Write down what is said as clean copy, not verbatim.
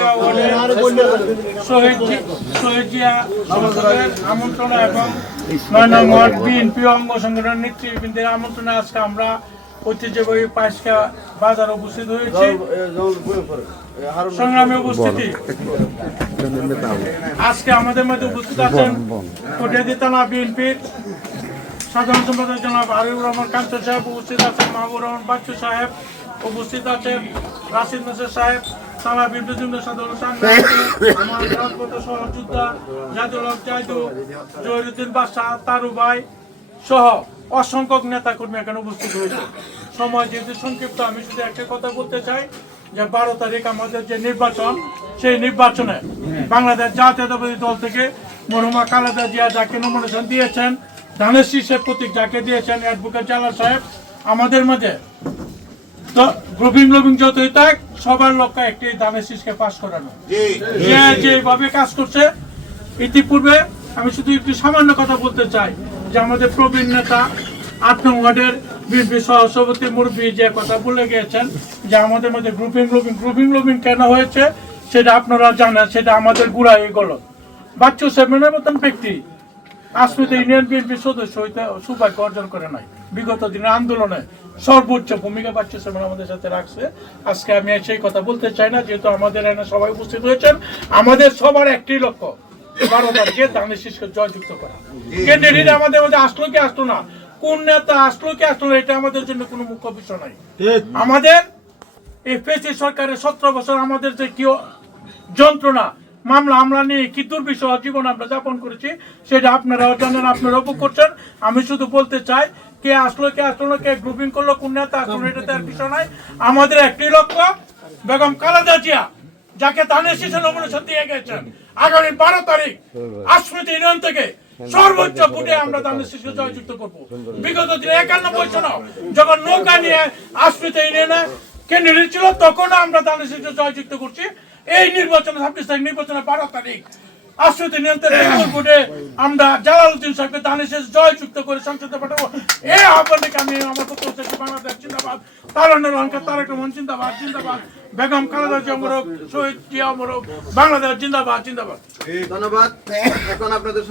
জিয়া ওয়ার্ডের শহীদ জিয়া সংসদের আমন্ত্রণ এবং ৯ নং ওয়ার্ড বিএনপি অঙ্গ সংগঠনের নেতৃবৃন্দের আমন্ত্রণে আজকে আমরা ঐতিহ্যবাহী পাইসকা বাজারে উপস্থিত হয়েছি। সংগ্রামী উপস্থিতি, আজকে আমাদের মধ্যে উপস্থিত আছেন কটিয়াদী থানা বিএনপির সাধারণ সম্পাদক জনাব আরিফুর রহমান কাঞ্চন সাহেব, উপস্থিত আছেন মাহবুব রহমান বাচ্চু সাহেব, উপস্থিত আছেন রাশিদ নাসির সাহেব, থানা বিএনপি যুগ্ম সাধারণ আমার রাজপথ সহযোদ্ধা জাদুল হক জাইদু, জহিরুদ্দিন বাদশা, তারু ভাই সহ অসংখ্য নেতা কর্মী এখানে উপস্থিত হয়েছে। সময় যেহেতু সংক্ষিপ্ত, আমি শুধু একটা কথা বলতে চাই যে ১২ তারিখ আমাদের যে নির্বাচন, সেই নির্বাচনে বাংলাদেশ জাতীয়তাবাদী দল থেকে মরহুমা খালেদা জিয়া যাকে নমিনেশন দিয়েছেন, ধানের শীষের প্রতীক যাকে দিয়েছেন অ্যাডভোকেট জালাল সাহেব, আমাদের মধ্যে তো গ্রুপিং যতই থাক সবার লক্ষ্য একটি ধানের শীষকে পাস করানো। যেভাবে কাজ করছে ইতিপূর্বে, আমি শুধু একটু সামান্য কথা বলতে চাই যে আমাদের প্রবীণ নেতা ৮ নং ওয়ার্ডের বিএনপি সহসভাপতি মুরব্বী যে কথা বলে গিয়েছেন যে আমাদের মধ্যে গ্রুপিং কেন হয়েছে সেটা আপনারা জানেন, সেটা আমাদের গুড়াই গেল। বাচ্চু সেভেনের মতন ব্যক্তি আসমিতে ইউনিয়ন বিএনপি সদস্য হইতে সৌভাগ্য অর্জন করে নাই। বিগত দিনের আন্দোলনে সর্বোচ্চ ভূমিকা বাচ্চু সেভেন আমাদের সাথে রাখছে। আজকে আমি সেই কথা বলতে চাই না, যেহেতু আমাদের এখানে সবাই উপস্থিত হয়েছেন। আমাদের সবার একটি লক্ষ্য ১২ তারিখে ধানের শীষকে জয়যুক্ত করা। ক্যান্ডিডেট আমাদের মধ্যে আসলো কি আসলো না, কোন নেতা আসলো কি আসলো না, এটা আমাদের জন্য কোনো মুখ্য বিষয় নাই। আমাদের এই পেসি সরকারের ১৭ বছর আমাদের যে কি যন্ত্রণা, মামলা আমলা নিয়ে কি দুর্বিষহ জীবন আমরা যাপন করেছি, সেটা আপনারাও জানেন, আপনারা উপভোগ করছেন। আমি শুধু বলতে চাই, কে আসলো কে আসলো না, কে গ্রুপিং করলো, কোন নেতা আসলো, এটা তার বিষয় নাই। আমাদের একটি লক্ষ্য বেগম খালেদা জিয়া যাকে ধানের শীষে নমিনেশন দিয়ে গেছেন, আগামী ১২ তারিখ আসমিতে ইউনিয়ন থেকে সর্বোচ্চ ভোটে আমরা ধানের শীষকে জয়যুক্ত করবো। বিগত দিনে ৯১ সন যখন নৌকা নিয়ে আসমিতে ইউনিয়নে ক্যান্ডিডেট ছিল, তখন আমরা ধানের শীষকে জয়যুক্ত করছি। এই নির্বাচনে ২৬ তারিখ নির্বাচনে ১২ তারিখ আসমিতে ইউনিয়ন ভোটে আমরা জালালউদ্দিন সাহেবকে ধানের শীষ জয়যুক্ত করে সংসদে পাঠাবো। এই আহ্বানকে আমি আমার পক্ষ থেকে বাংলাদেশ জিন্দাবাদ, তারেক রহমান জিন্দাবাদ, বেগম খালেদা জিয়া অমরক, শহীদ জিয়া অমরক, বাংলাদেশ জিন্দাবাদ। ধন্যবাদ। এখন আপনাদের